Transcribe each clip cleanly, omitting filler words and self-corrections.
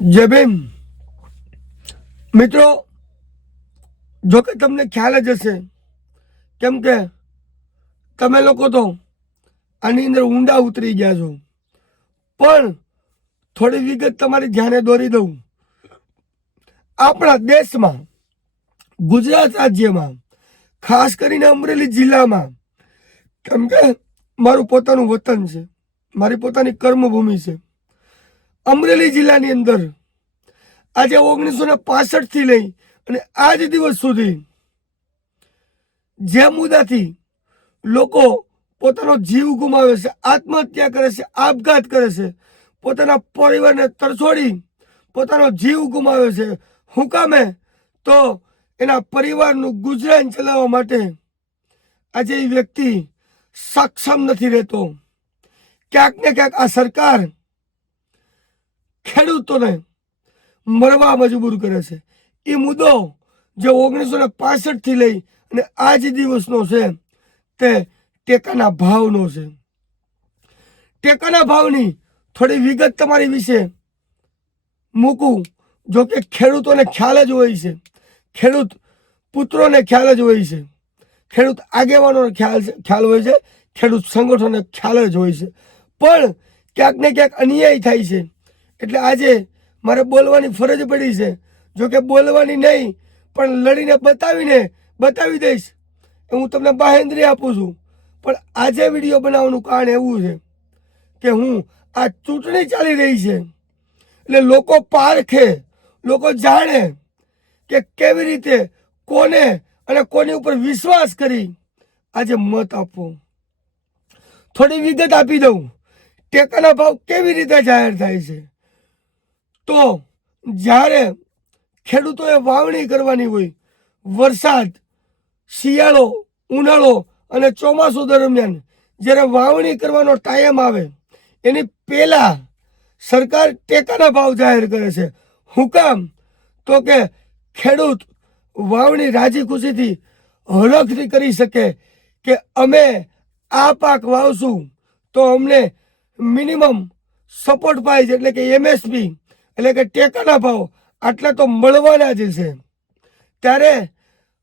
जय भीम। मित्रों, जो कि तमने ख्याल ज हशे केम के तमे लोको तो आनी अंदर ऊंडा उतरी गया छो, पण थोड़ी विगत तमारी ध्याने दोरी दऊं। आपणा देशमां गुजरात राज्यमां खास करीने अमरेली जिल्लामां, केम के मारुं पोतानुं वतन छे, मारी पोतानी कर्मभूमि छे। अमरेली जिल्लानी अंदर आज 1965 थी लई अने आज दिवस सुधी जे मुद्दाथी लोको पोतानो जीव गुमावे छे, आत्महत्या करे छे, आपघात करे छे, पोताना परिवारने तरछोड़ी पोतानो जीव गुमावे छे। हुं कामे तो एना परिवारनुं गुजरान चलाववा माटे आज ए व्यक्ति सक्षम नथी रहेतो। क्यांक ने क्यांक आ सरकार खेडूतोने मरवा मजबूर करे छे। ए मुद्दो जो 1965 थी लई अने आज दिवसनो छे ते टेकाना भावनो छे। टेकाना भावनी थोड़ी विगत तमारी विषे मूकूं, जो कि खेडूतोने ख्याल ज होय छे, खेडूत पुत्रोने ख्याल ज होय छे, खेडूत आगेवानोने ख्याल होय छे, खेडूत संगठनोने ख्याल ज होय छे। पण क्यांक ने क्यांक अन्याय थाय छे એટલે આજે મારે બોલવાની ફરજ પડી છે। જો કે બોલવાની નહીં પણ લડીને બતાવી દઈશ એ હું તમને બાહેંધરી આપું છું। પણ આજે વિડીયો બનાવવાનું કારણ એવું છે કે હું આ ચૂંટણી ચાલી રહી છે એટલે લોકો પારખે, લોકો જાણે કે કેવી રીતે કોને અને કોની ઉપર વિશ્વાસ કરી આજે મત આપવો। થોડી વિગત આપી દઉં, ટેકાના ભાવ કેવી રીતે જાહેર થાય છે। तो જ્યારે ખેડૂતોએ વાવણી કરવાની હોય, વરસાદ, શિયાળો, ઉનાળો અને ચોમાસું દરમિયાન જ્યારે વાવણી કરવાનો ટાઈમ આવે એની પહેલા સરકાર ટેકાના ભાવ જાહેર કરે છે। હું કામ તો કે ખેડૂત વાવણી રાજી ખુશીથી હરખથી કરી શકે કે અમે આ પાક વાવશું તો અમને મિનિમમ સપોર્ટ પ્રાઇસ એટલે કે એમએસપી એટલે કે ટેકાના ભાવ આટલા તો મળવાના જ છે। ત્યારે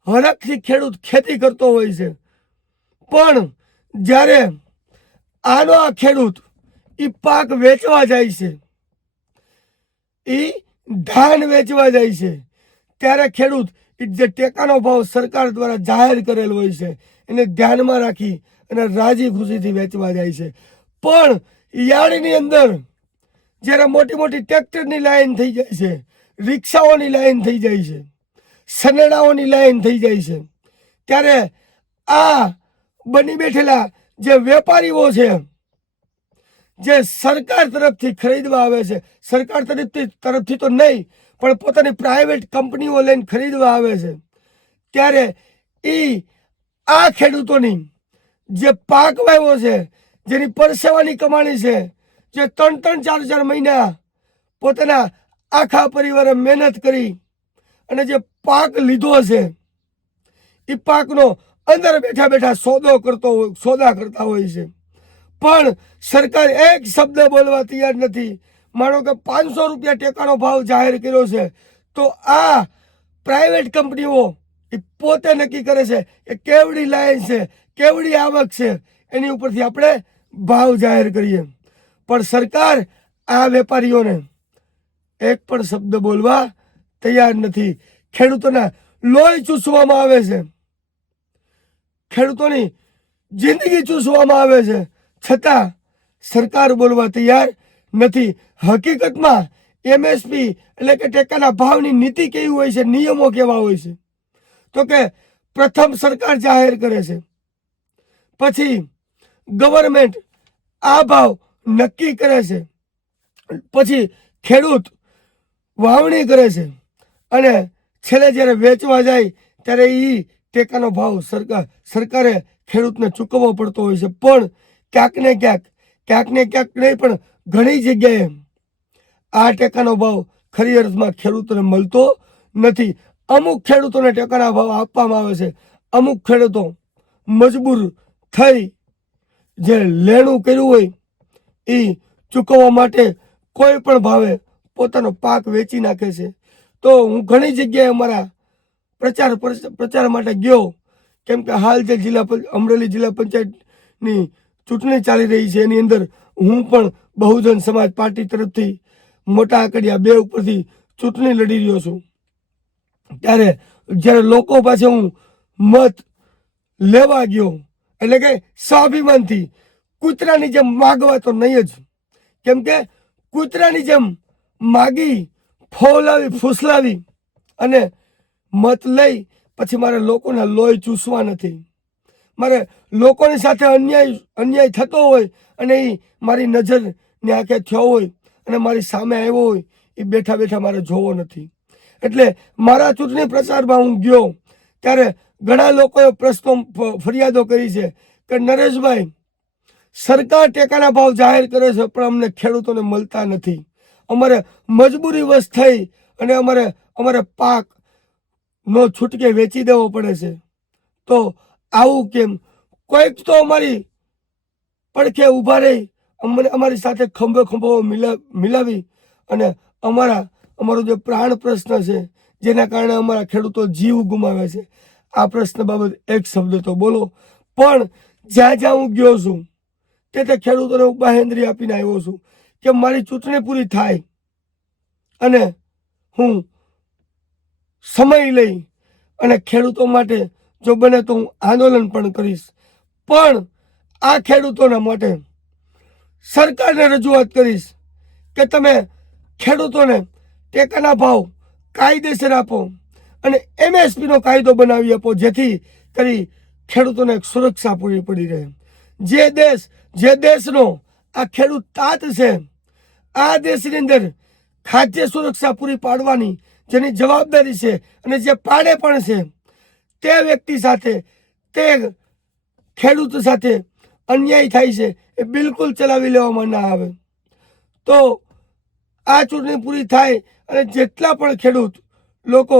હરખથી ખેડૂત ખેતી કરતો હોય છે। પણ જ્યારે આનો આ ખેડૂત એ પાક વેચવા જાય છે, એ ધાન વેચવા જાય છે, ત્યારે ખેડૂત જે ટેકાનો ભાવ સરકાર દ્વારા જાહેર કરેલ હોય છે એને ધ્યાનમાં રાખી અને રાજી ખુશીથી વેચવા જાય છે। પણ યાર્ડની અંદર જ્યારે મોટી મોટી ટ્રેક્ટરની લાઈન થઈ જાય છે, રિક્ષાઓની લાઈન થઈ જાય છે, સનેડાઓની લાઈન થઈ જાય છે, ત્યારે આ બની બેઠેલા જે વેપારીઓ છે, જે સરકાર તરફથી ખરીદવા આવે છે, સરકાર તરફથી તો નહીં પણ પોતાની પ્રાઇવેટ કંપનીઓ લઈને ખરીદવા આવે છે, ત્યારે એ આ ખેડૂતોની જે પાક વાવ્યો છે, જેની પરસેવાની કમાણી છે, જે 3-4 મહિના પોતાના આખા પરિવારે મહેનત કરી અને જે પાક લીધો છે એ પાકનો અંદર બેઠા બેઠા સોદા કરતા હોય છે। પણ સરકાર એક શબ્દ બોલવા તૈયાર નથી। માનો કે 500 રૂપિયા ટેકાનો ભાવ જાહેર કર્યો છે તો આ પ્રાઇવેટ કંપનીઓ એ પોતે નક્કી કરે છે કે કેવડી લાઈન છે, કેવડી આવક છે, એની ઉપરથી આપણે ભાવ જાહેર કરીએ। પણ સરકાર આ વેપારીઓને એક પણ શબ્દ બોલવા તૈયાર નથી। ખેડૂતોના લોહી ચૂસવામાં આવે છે, ખેડૂતોની જિંદગી ચૂસવામાં આવે છે, છતાં સરકાર બોલવા તૈયાર નથી। હકીકતમાં એમએસપી એટલે કે ટેકાના ભાવની નીતિ કેવી હોય છે, નિયમો કેવા હોય છે તો કે પ્રથમ સરકાર જાહેર કરે છે, પછી ગવર્મેન્ટ આ ભાવ નક્કી કરે છે, પછી ખેડૂત વાવણી કરે છે અને છેલ્લે જ્યારે વેચવા જાય ત્યારે એ ટેકાનો ભાવ સરકારે ખેડૂતને ચૂકવવો પડતો હોય છે। પણ ક્યાંક ને ક્યાંક નહીં પણ ઘણી જગ્યાએ આ ટેકાનો ભાવ ખરી અર્થમાં ખેડૂતોને મળતો નથી। અમુક ખેડૂતોને ટેકાના ભાવ આપવામાં આવે છે, અમુક ખેડૂતો મજબૂર થઈ જે લેણું કર્યું હોય એ ચૂકવવા માટે કોઈ પણ ભાવે પોતાનો પાક વેચી નાખે છે. તો હું ઘણી જગ્યાએ અમારા પ્રચાર માટે ગયો, કેમ કે હાલ જે અમરેલી જિલ્લા પંચાયતની ચૂંટણી ચાલી રહી છે એની અંદર હું પણ બહુજન સમાજ પાર્ટી તરફથી મોટા આંકડિયા 2 ઉપરથી ચૂંટણી લડી રહ્યો છું. ત્યારે જ્યારે લોકો પાસે હું મત લેવા ગયો, એટલે કે સ્વાભિમાનથી કૂતરાની જેમ માગવા તો નહીં જ, કેમ કે કૂતરાની જેમ માગી ફોલાવી ફૂસલાવી અને મત લઈ પછી મારે લોકોના લોહી ચૂસવા નથી. મારે લોકોની સાથે અન્યાય થતો હોય અને એ મારી નજરની આંખે થયો હોય અને મારી સામે આવ્યો હોય, એ બેઠા બેઠા મારે જોવો નથી. એટલે મારા ચૂંટણી પ્રચારમાં હું ગયો ત્યારે ઘણા લોકોએ ફરિયાદો કરી છે કે નરેશભાઈ, સરકાર ટેકાના ભાવ જાહેર કરે છે પણ અમને ખેડૂતોને મળતા નથી, અમારે મજબૂરીવશ થઈ અને અમારે પાકનો છૂટકે વેચી દેવો પડે છે. તો આવું કેમ? કોઈક તો અમારી પડખે ઊભા રહી અમારી સાથે ખંભો મિલાવી અને અમારો જે પ્રાણ પ્રશ્ન છે, જેના કારણે અમારા ખેડૂતો જીવ ગુમાવે છે, આ પ્રશ્ન બાબત એક શબ્દ તો બોલો. પણ જ્યાં હું ગયો છું તે ખેડૂતોને હું બાહેંધરી આપીને આવ્યો છું કે મારી ચૂંટણી પૂરી થાય અને હું સમય લઈ અને ખેડૂતો માટે જો બને તો હું આંદોલન પણ કરીશ. પણ આ ખેડૂતોના માટે સરકારને રજૂઆત કરીશ કે તમે ખેડૂતોને ટેકાના ભાવ કાયદેસર આપો અને MSPનો કાયદો બનાવી આપો, જેથી કરી ખેડૂતોને એક સુરક્ષા પૂરી પડી રહે. જે દેશનો આ ખેડૂત તાત છે, આ દેશની અંદર ખાદ્ય સુરક્ષા પૂરી પાડવાની જેની જવાબદારી છે અને જે પાડે પણ છે, તે વ્યક્તિ સાથે, તે ખેડૂત સાથે અન્યાય થાય છે એ બિલકુલ ચલાવી લેવામાં ના આવે. તો આ ચૂંટણી પૂરી થાય અને જેટલા પણ ખેડૂત લોકો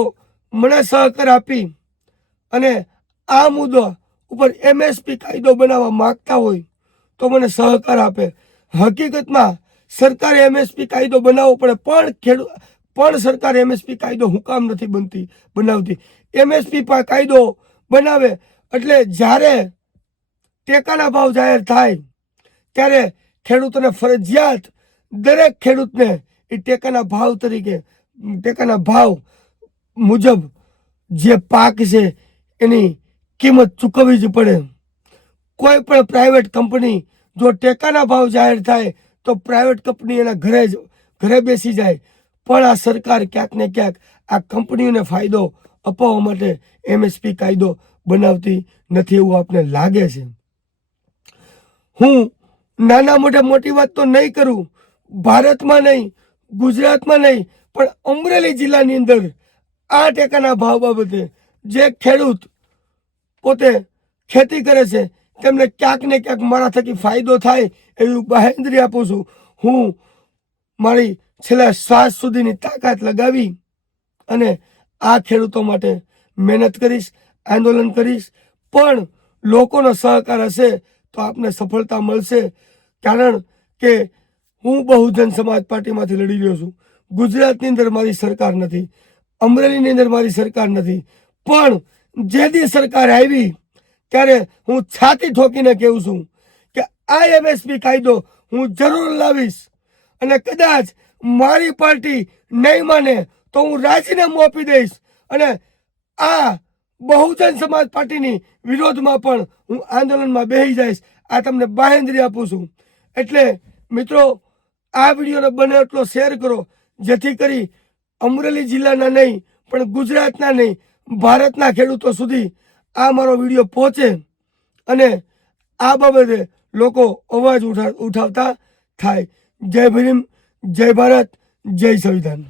મને સહકાર આપી અને આ મુદ્દા ઉપર MSP કાયદો બનાવવા માંગતા હોય તો મને સહકાર આપે. હકીકતમાં સરકારે MSP કાયદો બનાવવો પડે, પણ સરકાર MSP કાયદો હું કામ નથી બનાવતી? MSP કાયદો બનાવે એટલે જ્યારે ટેકાના ભાવ જાહેર થાય ત્યારે ખેડૂતોને ફરજિયાત દરેક ખેડૂતને એ ટેકાના ભાવ મુજબ જે પાક છે એની કિંમત ચૂકવવી જ પડે. કોઈ પણ પ્રાઇવેટ કંપની જો ટેકાના ભાવ જાહેર થાય તો પ્રાઇવેટ કંપની એના ઘરે બેસી જાય, પણ આ સરકાર ક્યાંક ને ક્યાંક આ કંપનીઓને ફાયદો અપાવવા માટે MSP કાયદો બનાવતી નથી એવું આપને લાગે છે. હું નાના મોટી વાત તો નહીં કરું, ભારતમાં નહીં, ગુજરાતમાં નહીં, પણ અમરેલી જિલ્લાની અંદર આ ટેકાના ભાવ બાબતે જે ખેડૂત પોતે ખેતી કરે છે તેમને ક્યાંક ને ક્યાંક મારા થકી ફાયદો થાય એવી બાહેંધરી આપું છું. હું મારી છેલ્લા શ્વાસ સુધીની તાકાત લગાવી અને આ ખેડૂતો માટે મહેનત કરીશ, આંદોલન કરીશ. પણ લોકોનો સહકાર હશે તો આપને સફળતા મળશે, કારણ કે હું બહુજન સમાજ પાર્ટીમાંથી લડી રહ્યો છું. ગુજરાતની અંદર મારી સરકાર નથી, અમરેલીની અંદર મારી સરકાર નથી, પણ જે દી સરકાર આવી ત્યારે હું છાતી ઠોકીને કહું છું કે આ MSP કાયદો હું જરૂર લાવીશ અને કદાચ મારી પાર્ટી નહીં માને તો હું રાજીનામું આપી દઈશ અને આ બહુજન સમાજ પાર્ટીની વિરોધમાં પણ હું આંદોલનમાં બેસી જઈશ. આ તમને બાહેંધરી આપું છું. એટલે મિત્રો, આ વિડીયોને બને એટલો શેર કરો, જેથી કરી અમરેલી જિલ્લાના નહીં પણ ગુજરાતના નહીં, ભારતના ખેડૂતો સુધી આ મારો વિડીયો પહોંચે અને આ બાબતે લોકો અવાજ ઉઠાવતા થાય. જય ભીમ, જય ભારત, જય સંવિધાન.